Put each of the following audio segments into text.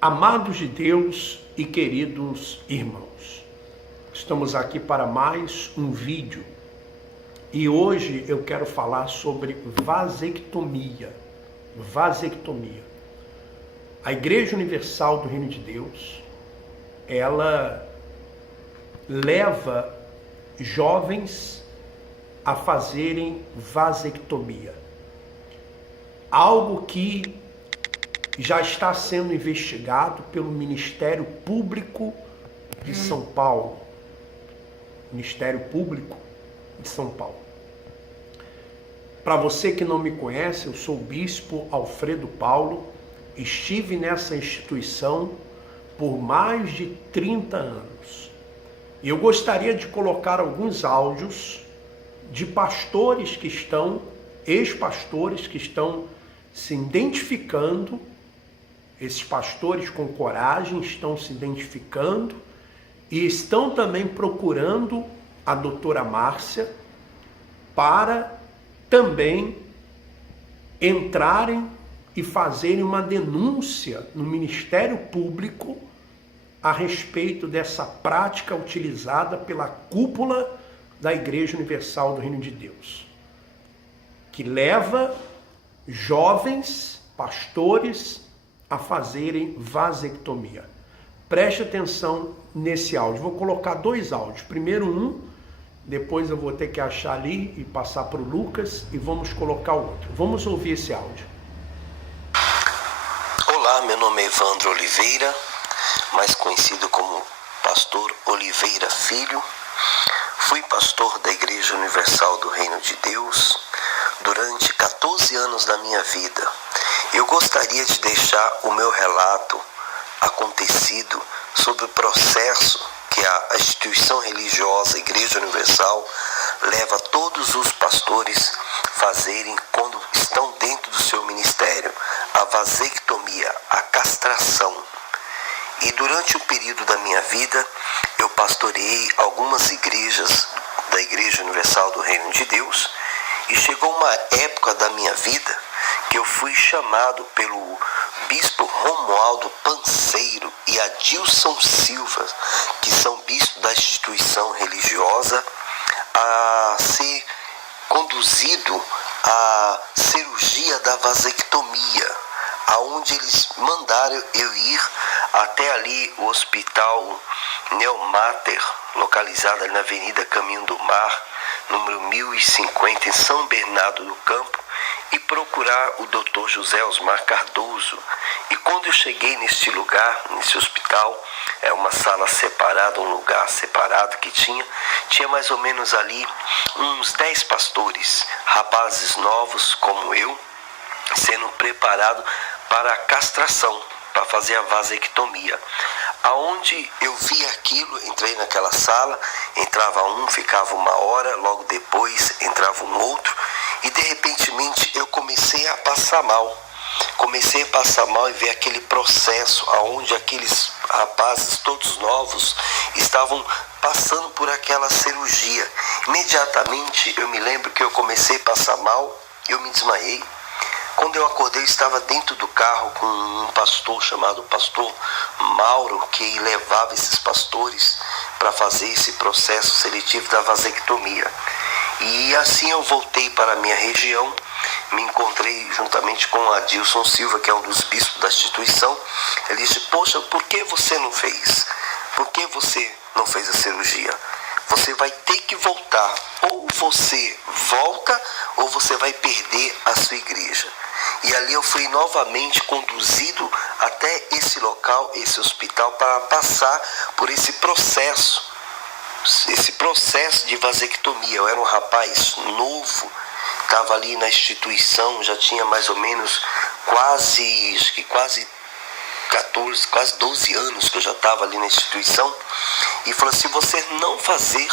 Amados de Deus e queridos irmãos, estamos aqui para mais um vídeo e hoje eu quero falar sobre vasectomia. A Igreja Universal do Reino de Deus, ela leva jovens a fazerem vasectomia. Algo que já está sendo investigado pelo Ministério Público de São Paulo. Ministério Público de São Paulo. Para você que não me conhece, eu sou o Bispo Alfredo Paulo. Estive nessa instituição por mais de 30 anos. E eu gostaria de colocar alguns áudios de pastores que estão, ex-pastores que estão se identificando. Esses pastores com coragem estão se identificando e estão também procurando a doutora Márcia para também entrarem e fazerem uma denúncia no Ministério Público a respeito dessa prática utilizada pela cúpula da Igreja Universal do Reino de Deus, que leva jovens pastores a fazerem vasectomia. Preste atenção nesse áudio. Vou colocar dois áudios. Primeiro um, depois eu vou ter que achar ali e passar para o Lucas e vamos colocar o outro. Vamos ouvir esse áudio. Olá, meu nome é Evandro Oliveira, mais conhecido como Pastor Oliveira Filho. Fui pastor da Igreja Universal do Reino de Deus durante 14 anos da minha vida. Eu gostaria de deixar o meu relato acontecido sobre o processo que a instituição religiosa Igreja Universal leva todos os pastores fazerem quando estão dentro do seu ministério, a vasectomia, a castração. E durante o período da minha vida, eu pastoreei algumas igrejas da Igreja Universal do Reino de Deus e chegou uma época da minha vida que eu fui chamado pelo bispo Romualdo Panseiro e Adilson Silva, que são bispos da instituição religiosa, a ser conduzido à cirurgia da vasectomia, aonde eles mandaram eu ir até ali o Hospital Neomater, localizado ali na Avenida Caminho do Mar, número 1050, em São Bernardo do Campo, e procurar o Dr. José Osmar Cardoso. E quando eu cheguei neste lugar, nesse hospital, é uma sala separada, um lugar separado que tinha mais ou menos ali uns 10 pastores, rapazes novos como eu, sendo preparados para a castração, para fazer a vasectomia. Aonde eu vi aquilo, entrei naquela sala, entrava um, ficava uma hora, logo depois entrava um outro, e de repentemente eu comecei a passar mal. Comecei a passar mal e ver aquele processo aonde aqueles rapazes todos novos estavam passando por aquela cirurgia. Imediatamente eu me lembro que eu comecei a passar mal, eu me desmaiei. Quando eu acordei, eu estava dentro do carro com um pastor chamado Pastor Mauro, que levava esses pastores para fazer esse processo seletivo da vasectomia. E assim eu voltei para a minha região, me encontrei juntamente com Adilson Silva, que é um dos bispos da instituição. Ele disse: poxa, por que você não fez? Por que você não fez a cirurgia? Você vai ter que voltar. Ou você volta, ou você vai perder a sua igreja. E ali eu fui novamente conduzido até esse local, esse hospital, para passar por esse processo de vasectomia. Eu era um rapaz novo, estava ali na instituição, já tinha mais ou menos quase 14, quase 12 anos que eu já estava ali na instituição, e falou: se você não fazer,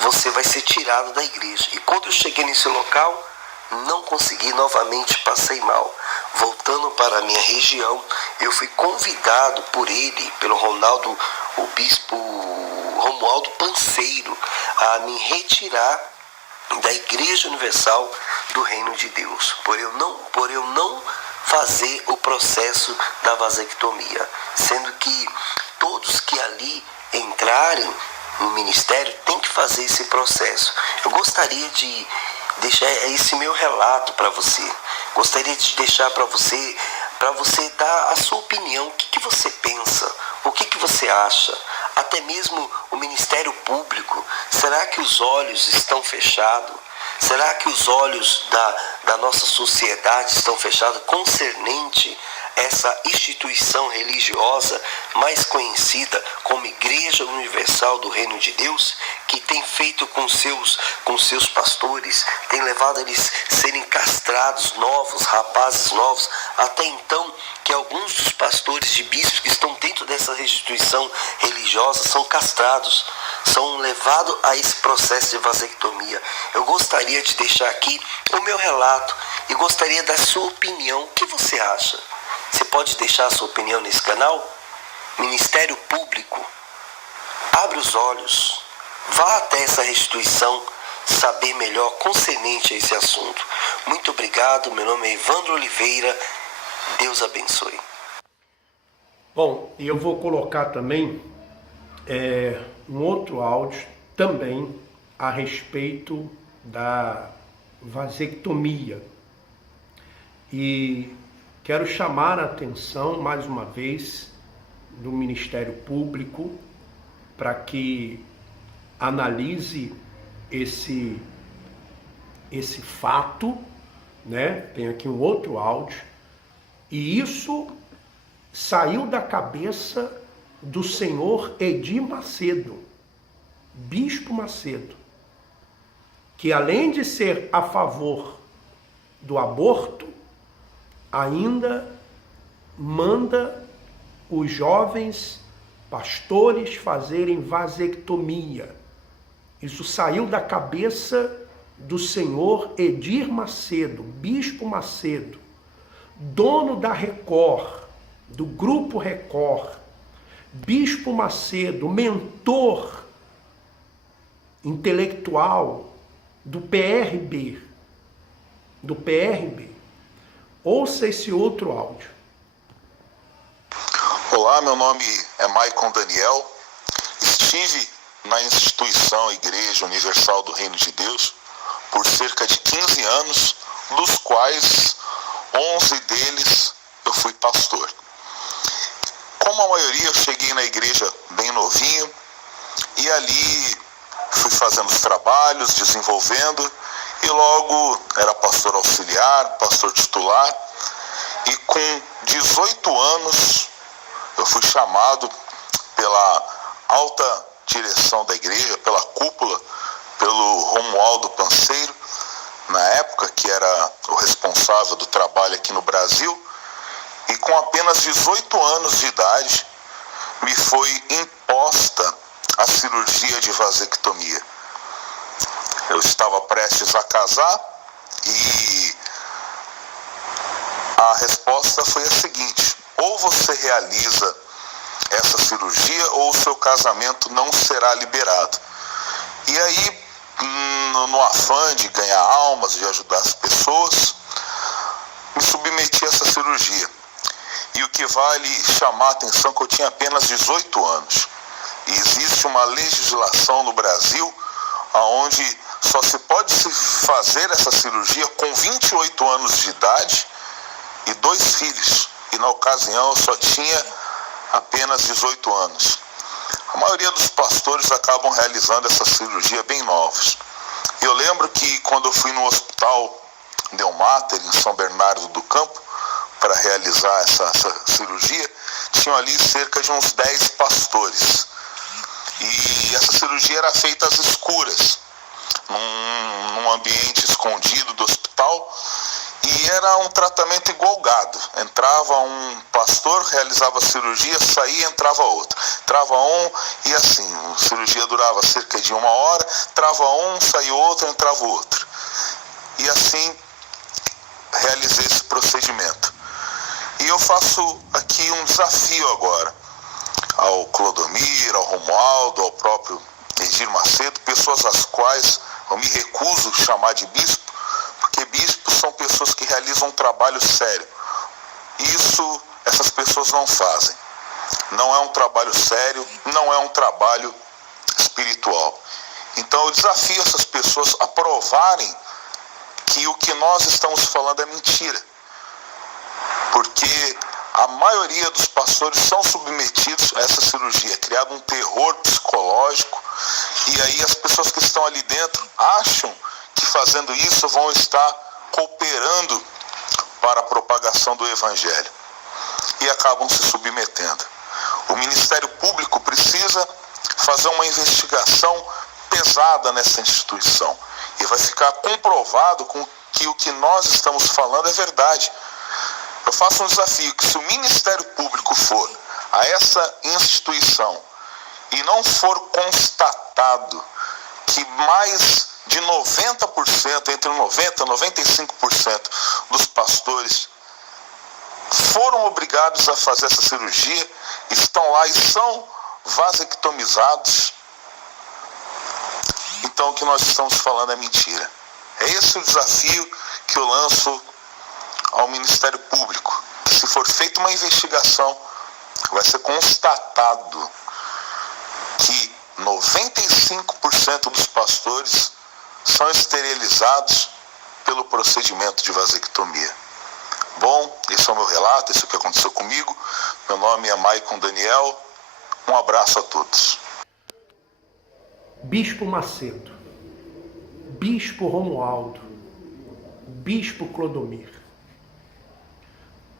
você vai ser tirado da igreja. E quando eu cheguei nesse local, não consegui, novamente passei mal. Voltando para a minha região, eu fui convidado por ele, pelo o bispo Romualdo Panseiro, a me retirar da Igreja Universal do Reino de Deus, por eu não fazer o processo da vasectomia, sendo que todos que ali entrarem no ministério têm que fazer esse processo. Eu gostaria de deixar esse meu relato para você. Gostaria de deixar para você dar a sua opinião. O que você pensa? O que você acha? Até mesmo o Ministério Público, será que os olhos estão fechados? Será que os olhos da nossa sociedade estão fechados concernente essa instituição religiosa mais conhecida como Igreja Universal do Reino de Deus, que tem feito com seus pastores, tem levado eles a serem castrados, novos, rapazes novos, até então que alguns dos pastores de bispos que estão dentro dessa instituição religiosa são castrados, são levados a esse processo de vasectomia. Eu gostaria de deixar aqui o meu relato e gostaria da sua opinião. O que você acha? Você pode deixar a sua opinião nesse canal? Ministério Público, abre os olhos, vá até essa instituição saber melhor concernente a esse assunto. Muito obrigado, meu nome é Evandro Oliveira, Deus abençoe. Bom, e eu vou colocar também um outro áudio também a respeito da vasectomia. E quero chamar a atenção, mais uma vez, do Ministério Público para que analise esse fato, né? Tem aqui um outro áudio. E isso saiu da cabeça do senhor Edir Macedo, Bispo Macedo, que além de ser a favor do aborto, ainda manda os jovens pastores fazerem vasectomia. Isso saiu da cabeça do senhor Edir Macedo, Bispo Macedo, dono da Record, do Grupo Record. Bispo Macedo, mentor intelectual do PRB. Ouça esse outro áudio. Olá, meu nome é Maicon Daniel. Estive na instituição Igreja Universal do Reino de Deus por cerca de 15 anos, dos quais 11 deles eu fui pastor. Como a maioria, eu cheguei na igreja bem novinho e ali fui fazendo os trabalhos, desenvolvendo, e logo era pastor auxiliar, pastor titular, e com 18 anos eu fui chamado pela alta direção da igreja, pela cúpula, pelo Romualdo Panseiro, na época, que era o responsável do trabalho aqui no Brasil, e com apenas 18 anos de idade me foi imposta a cirurgia de vasectomia. Eu estava prestes a casar e a resposta foi a seguinte: ou você realiza essa cirurgia ou o seu casamento não será liberado. E aí, no afã de ganhar almas, de ajudar as pessoas, me submeti a essa cirurgia. E o que vale chamar a atenção é que eu tinha apenas 18 anos. E existe uma legislação no Brasil onde só se pode se fazer essa cirurgia com 28 anos de idade e 2 filhos. E na ocasião eu só tinha apenas 18 anos. A maioria dos pastores acabam realizando essa cirurgia bem novos. Eu lembro que quando eu fui no hospital Delmater, em São Bernardo do Campo, para realizar essa cirurgia, tinham ali cerca de uns 10 pastores. E essa cirurgia era feita às escuras, num ambiente escondido do hospital, e era um tratamento igual gado. Entrava um pastor, realizava a cirurgia, saía, entrava outro. Entrava um e assim, a cirurgia durava cerca de 1 hora, entrava um, saía outro, entrava outro. E assim realizei esse procedimento. E eu faço aqui um desafio agora ao Clodomir, ao Romualdo, ao próprio Edir Macedo, pessoas às quais eu me recuso chamar de bispo, porque bispos são pessoas que realizam um trabalho sério, Isso essas pessoas não fazem. Não é um trabalho sério, não é um trabalho espiritual. Então eu desafio essas pessoas a provarem que o que nós estamos falando é mentira. Porque a maioria dos pastores são submetidos a essa cirurgia. É criado um terror psicológico. E aí as pessoas que estão ali dentro acham que fazendo isso vão estar cooperando para a propagação do Evangelho. E acabam se submetendo. O Ministério Público precisa fazer uma investigação pesada nessa instituição. E vai ficar comprovado que o que nós estamos falando é verdade. Eu faço um desafio, que se o Ministério Público for a essa instituição e não for constatado que mais de 90%, entre 90% e 95% dos pastores foram obrigados a fazer essa cirurgia, estão lá e são vasectomizados, então o que nós estamos falando é mentira. É esse o desafio que eu lanço ao Ministério Público. Que se for feita uma investigação, vai ser constatado que 95% dos pastores são esterilizados pelo procedimento de vasectomia. Bom, esse é o meu relato, esse é o que aconteceu comigo. Meu nome é Maicon Daniel. Um abraço a todos. Bispo Macedo, Bispo Romualdo, Bispo Clodomir,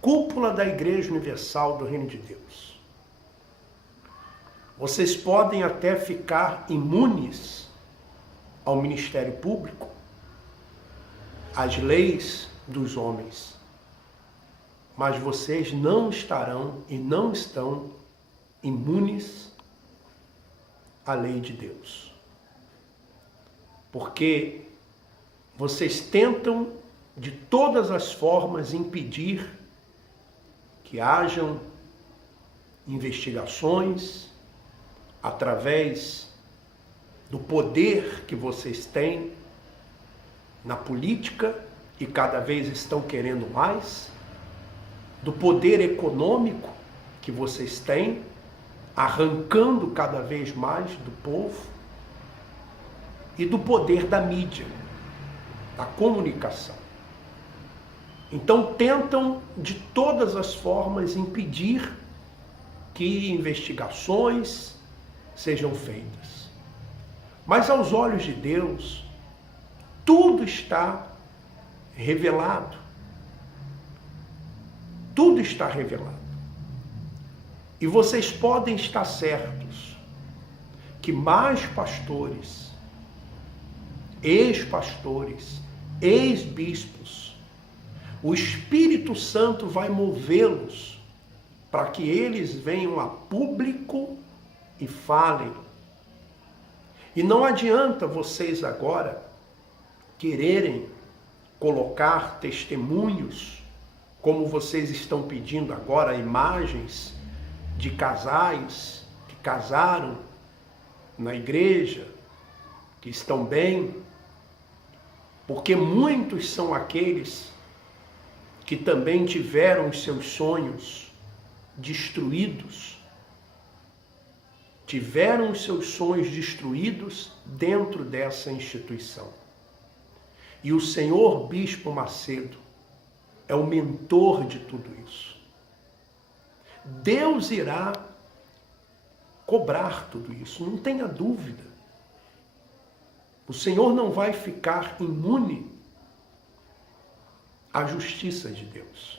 cúpula da Igreja Universal do Reino de Deus. Vocês podem até ficar imunes ao Ministério Público, às leis dos homens, mas vocês não estarão e não estão imunes à lei de Deus. Porque vocês tentam de todas as formas impedir que hajam investigações através do poder que vocês têm na política e cada vez estão querendo mais, do poder econômico que vocês têm, arrancando cada vez mais do povo, e do poder da mídia, da comunicação. Então tentam de todas as formas impedir que investigações sejam feitas. Mas aos olhos de Deus, tudo está revelado. Tudo está revelado. E vocês podem estar certos que mais pastores, ex-pastores, ex-bispos, o Espírito Santo vai movê-los para que eles venham a público e falem. E não adianta vocês agora quererem colocar testemunhos, como vocês estão pedindo agora, imagens de casais que casaram na igreja, que estão bem, porque muitos são aqueles que também tiveram os seus sonhos destruídos, tiveram os seus sonhos destruídos dentro dessa instituição. E o senhor Bispo Macedo é o mentor de tudo isso. Deus irá cobrar tudo isso, não tenha dúvida. O Senhor não vai ficar imune à justiça de Deus.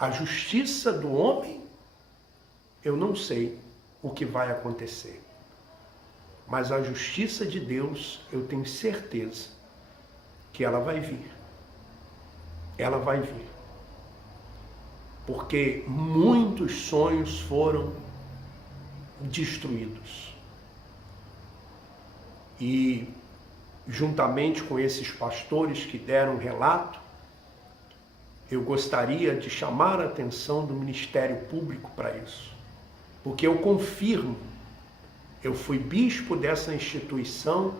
A justiça do homem, eu não sei o que vai acontecer. Mas a justiça de Deus, eu tenho certeza que ela vai vir. Ela vai vir. Porque muitos sonhos foram destruídos. E, juntamente com esses pastores que deram relato, eu gostaria de chamar a atenção do Ministério Público para isso. Porque eu confirmo, eu fui bispo dessa instituição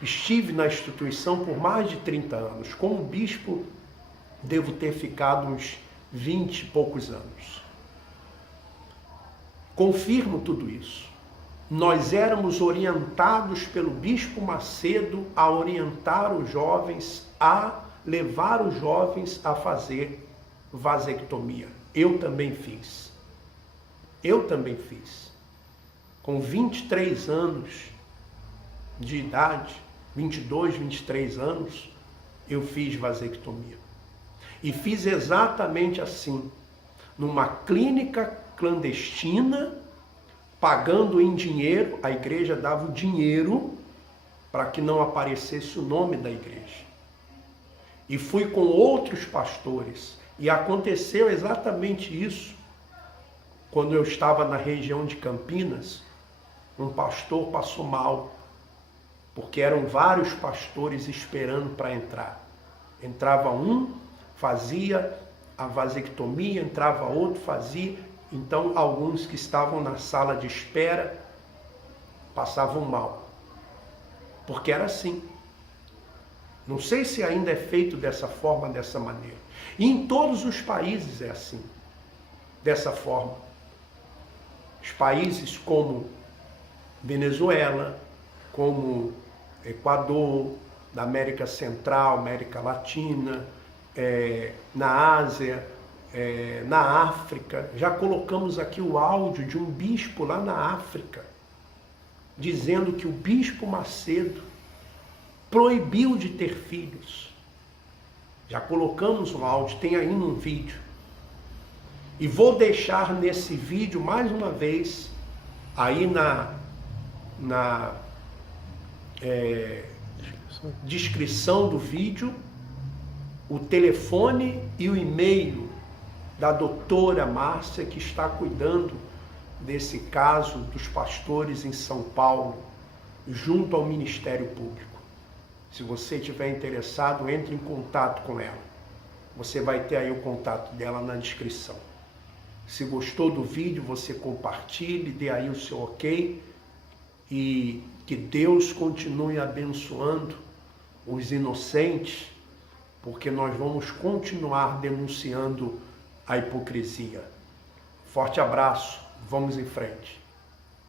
estive na instituição por mais de 30 anos. Como bispo, devo ter ficado uns 20 e poucos anos. Confirmo tudo isso. Nós éramos orientados pelo Bispo Macedo a orientar os jovens, a levar os jovens a fazer vasectomia. Eu também fiz. Com 23 anos de idade, 22, 23 anos, eu fiz vasectomia. E fiz exatamente assim, numa clínica clandestina, pagando em dinheiro. A igreja dava o dinheiro para que não aparecesse o nome da igreja. E fui com outros pastores. E aconteceu exatamente isso. Quando eu estava na região de Campinas, um pastor passou mal, porque eram vários pastores esperando para entrar. Entrava um, fazia a vasectomia, entrava outro, fazia. Então, alguns que estavam na sala de espera passavam mal, porque era assim. Não sei se ainda é feito dessa forma, dessa maneira. E em todos os países é assim, dessa forma. Os países como Venezuela, como Equador, da América Central, América Latina, na Ásia, na África. Já colocamos aqui o áudio de um bispo lá na África, dizendo que o Bispo Macedo proibiu de ter filhos. Já colocamos o áudio, tem aí num vídeo. E vou deixar nesse vídeo, mais uma vez, aí na descrição do vídeo, o telefone e o e-mail da doutora Márcia, que está cuidando desse caso dos pastores em São Paulo, junto ao Ministério Público. Se você estiver interessado, entre em contato com ela. Você vai ter aí o contato dela na descrição. Se gostou do vídeo, você compartilhe, dê aí o seu ok, e que Deus continue abençoando os inocentes, porque nós vamos continuar denunciando a hipocrisia. Forte abraço, vamos em frente.